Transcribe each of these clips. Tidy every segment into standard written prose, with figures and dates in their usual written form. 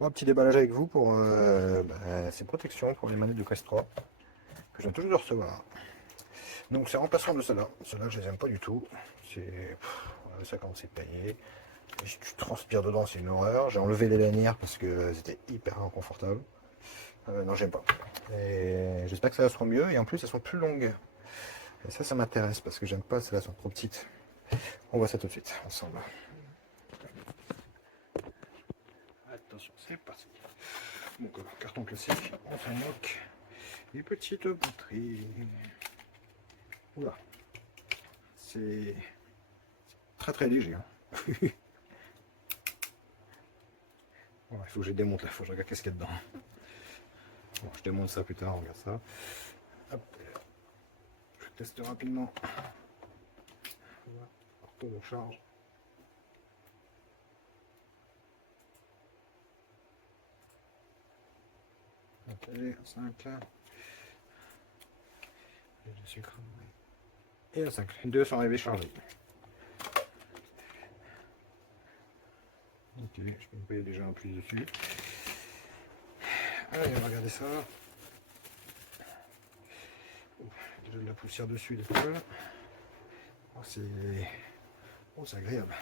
Bon, un petit déballage avec vous pour ces protections pour les manettes de Quest 3 que je viens toujours de recevoir. Donc c'est remplaçant de cela. Ceux-là je les aime pas du tout. C'est ça quand c'est payé. Si tu transpires dedans, c'est une horreur. J'ai enlevé les lanières parce que c'était hyper inconfortable. Non, j'aime pas. Et j'espère que ça sera mieux et en plus elles sont plus longues. Et ça m'intéresse parce que j'aime pas, celles-là sont trop petites. On voit ça tout de suite ensemble. Attention, c'est parti. Donc, carton classique, on s'en moque. Les petites batteries. Oula, c'est très très léger. Hein. Bon, il faut que je démonte là, il faut que je regarde qu'est-ce qu'il y a dedans. Bon, je démonte ça plus tard, on regarde ça. Hop. Je teste rapidement. Voilà, taux de charge. Ok, 5 là. Et le sucre. Et à 5. Les deux sont arrivés chargés. Ok, je peux me payer déjà un plus dessus. Allez, on va regarder ça. Oh, déjà de la poussière dessus, les poils. Oh, c'est agréable.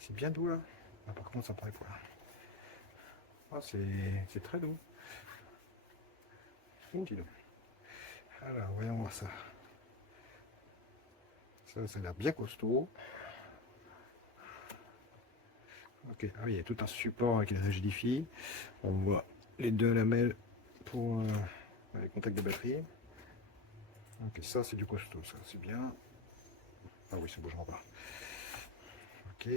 C'est bien doux là. Ah, par contre, ça paraît quoi. Oh, c'est très doux. Oh, dis donc. Alors, voyons voir ça. Ça a l'air bien costaud. Ok, ah oui, il y a tout un support avec les rigidifie. On voit les deux lamelles pour les contacts de batterie. Ok, ça c'est du costaud, ça c'est bien. Ah oui, ça bougera pas. Ok,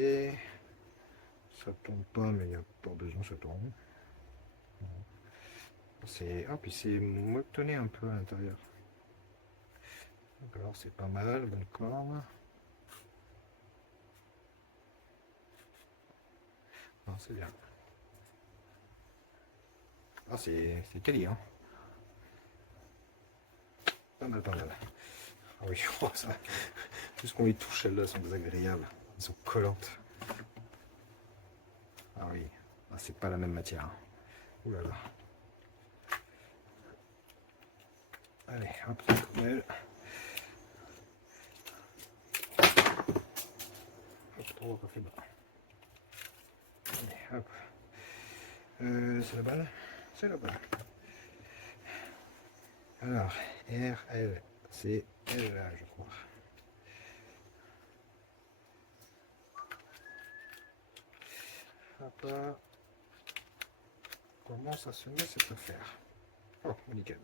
ça tombe pas, mais il n'y a pas besoin, ça tombe. Ah, puis c'est motonné un peu à l'intérieur. Alors c'est pas mal, bonne corne. Non, c'est bien. Ah, c'est quali, hein. Pas mal, pas mal. Ah oui, oh, ça. Juste qu'on les touche, elles-là sont désagréables. Elles sont collantes. Ah oui, ah, c'est pas la même matière. Ouh là là. Allez, hop, c'est poubelle. Hop, trop pas fait bas. Allez, hop. C'est la balle. C'est la balle. Alors, R, L, c'est L là, je crois. Hop là. Comment ça se met cette affaire? Oh, nickel.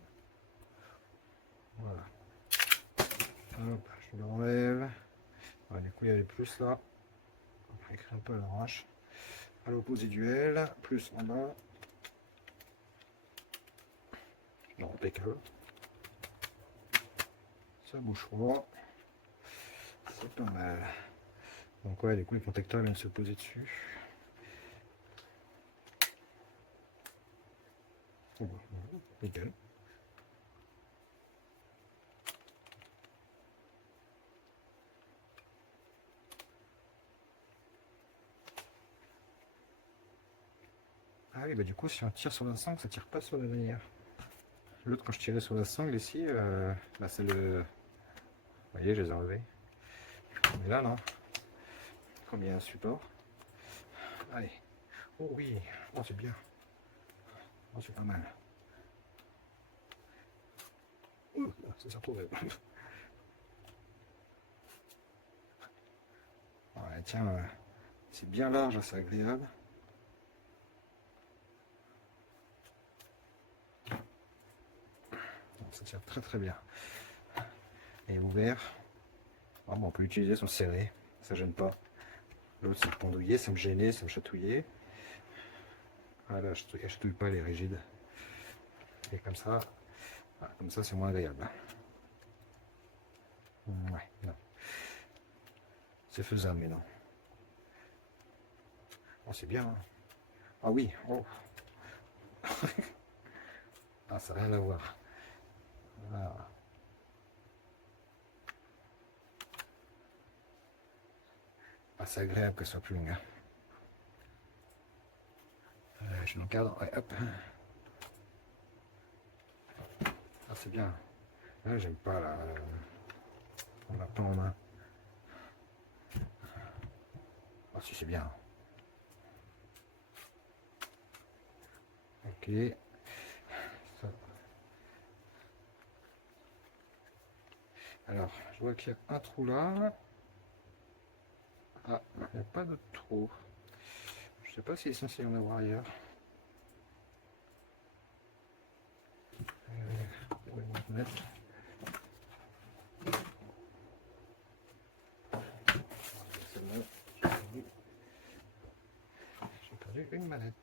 Voilà. Hop, je l'enlève. Ouais, du coup, il y avait plus là. On va écrire un peu à l'arrache. À l'opposé du L, plus en bas. Non, impeccable. Ça bouge froid. C'est pas mal. Donc ouais, du coup, les protecteurs viennent se poser dessus. Oh, nickel. Ah oui, bah du coup, si on tire sur la sangle, ça tire pas sur la lanière. L'autre, quand je tirais sur la sangle ici, bah, c'est le... Vous voyez, je les ai enlevés. Mais là, non. Comme il y a un support. Allez. Oh oui. Oh, c'est bien. Oh, c'est pas mal. Ouh, ça s'est retrouvé. Ouais, tiens, c'est bien large, c'est agréable. Ça tire très très bien. Et ouvert. Oh, bon, on peut l'utiliser sans serrer. Ça gêne pas. L'autre, c'est pendouillé, ça me gênait, ça me chatouillait. Ah là, je chatouille pas, les rigides. Et comme ça, c'est moins agréable. Ouais, non. C'est faisable, mais non. Oh, c'est bien. Hein. Ah oui, oh. Ah, ça n'a rien à voir. Ah. Ah, c'est agréable qu'elle soit plus longue. Hein. je l'encadre, ouais, hop. Ah, c'est bien. Là, j'aime pas là. On l'a pas en main. Ah, si, c'est bien. Ok. Ça. Alors, je vois qu'il y a un trou là. Ah, il n'y a pas d'autre trou. Je sais pas s'il est censé y en avoir ailleurs. J'ai perdu une manette.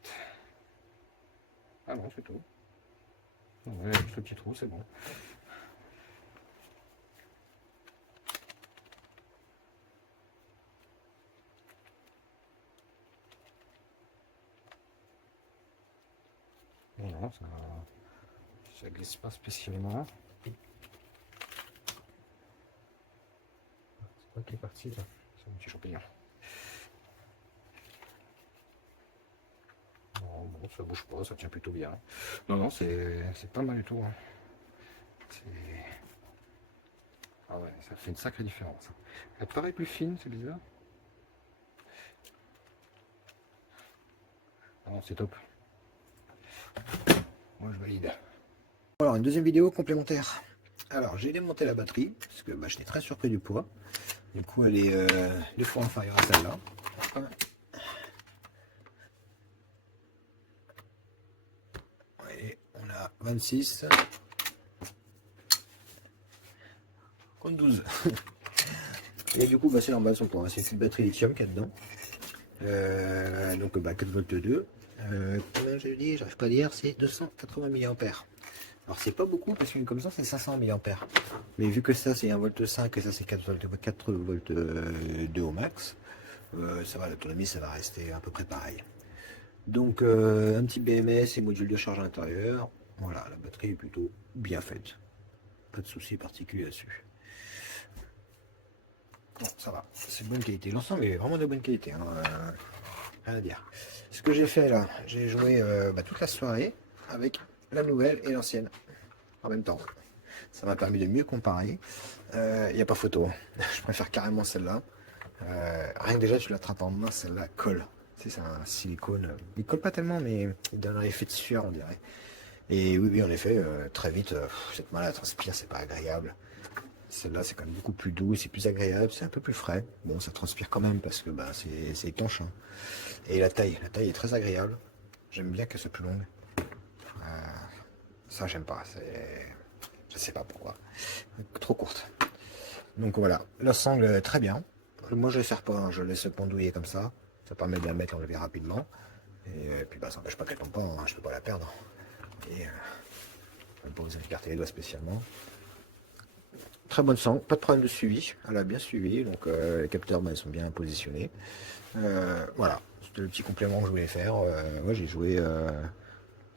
Ah non, c'est tout. Ouais, avec ce petit trou, c'est bon. Non, ça glisse pas spécialement. C'est quoi qui est parti là? C'est un petit champignon. Non, bon, ça bouge pas, ça tient plutôt bien. Non, non, c'est pas mal du tout. Hein. Ah ouais, ça fait une sacrée différence. Elle paraît plus fine, c'est bizarre. Ah non, c'est top. Moi, je valide. Alors, une deuxième vidéo complémentaire. Alors, j'ai démonté la batterie, parce que bah, j'étais très surpris du poids. Du coup, elle est 2 fois inférieure à celle-là. Et on a 26 contre 12. Et du coup, bah, c'est normal son poids. C'est une batterie lithium qu'il y a dedans. Donc, bah, 4 volts 2. Combien j'ai dit, j'arrive pas à dire, c'est 280 mAh. Alors c'est pas beaucoup parce qu'une comme ça c'est 500 mAh. Mais vu que ça c'est 1 volt 5 et ça c'est 4 volts 2 au max, ça va, l'autonomie ça va rester à peu près pareil. Donc un petit BMS et module de charge à l'intérieur. Voilà, la batterie est plutôt bien faite. Pas de soucis particuliers là-dessus. Bon, ça va, c'est de bonne qualité. L'ensemble est vraiment de bonne qualité. Hein, rien à dire. Ce que j'ai fait là, j'ai joué toute la soirée avec la nouvelle et l'ancienne en même temps. Ça m'a permis de mieux comparer. Il n'y a pas photo. Je préfère carrément celle-là. Rien que déjà, tu l'attrapes en main, celle-là colle. Tu sais, c'est un silicone. Il colle pas tellement, mais il donne un effet de sueur, on dirait. Et oui, en effet, très vite, cette main-là transpire, c'est pas agréable. Celle-là, c'est quand même beaucoup plus doux, c'est plus agréable, c'est un peu plus frais. Bon, ça transpire quand même parce que bah, c'est étanche. Hein. Et la taille est très agréable. J'aime bien qu'elle soit plus longue. Ça, j'aime pas. Je sais pas pourquoi. Trop courte. Donc voilà, la sangle est très bien. Moi, je ne sers pas, hein, je laisse pendouiller comme ça. Ça permet de la mettre et enlever rapidement. Et puis, bah, ça n'empêche pas qu'elle tombe pas, hein, je ne peux pas la perdre. Et pas besoin d'écarter les doigts spécialement. Très bonne sangle, pas de problème de suivi. Elle a bien suivi, donc les capteurs bah, ils sont bien positionnés. Voilà, c'était le petit complément que je voulais faire. Moi, j'ai joué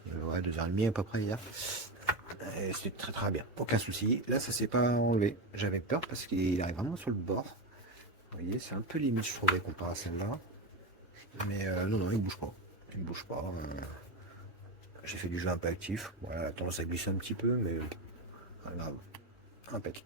2h30 à peu près hier. Et c'était très très bien, aucun souci. Là, ça s'est pas enlevé. J'avais peur parce qu'il arrive vraiment sur le bord. Vous voyez, c'est un peu limite, je trouvais, comparé à celle-là. Mais non, il bouge pas. Il bouge pas. J'ai fait du jeu un peu actif. Voilà, la tendance à glisser un petit peu, mais pas grave. Impec.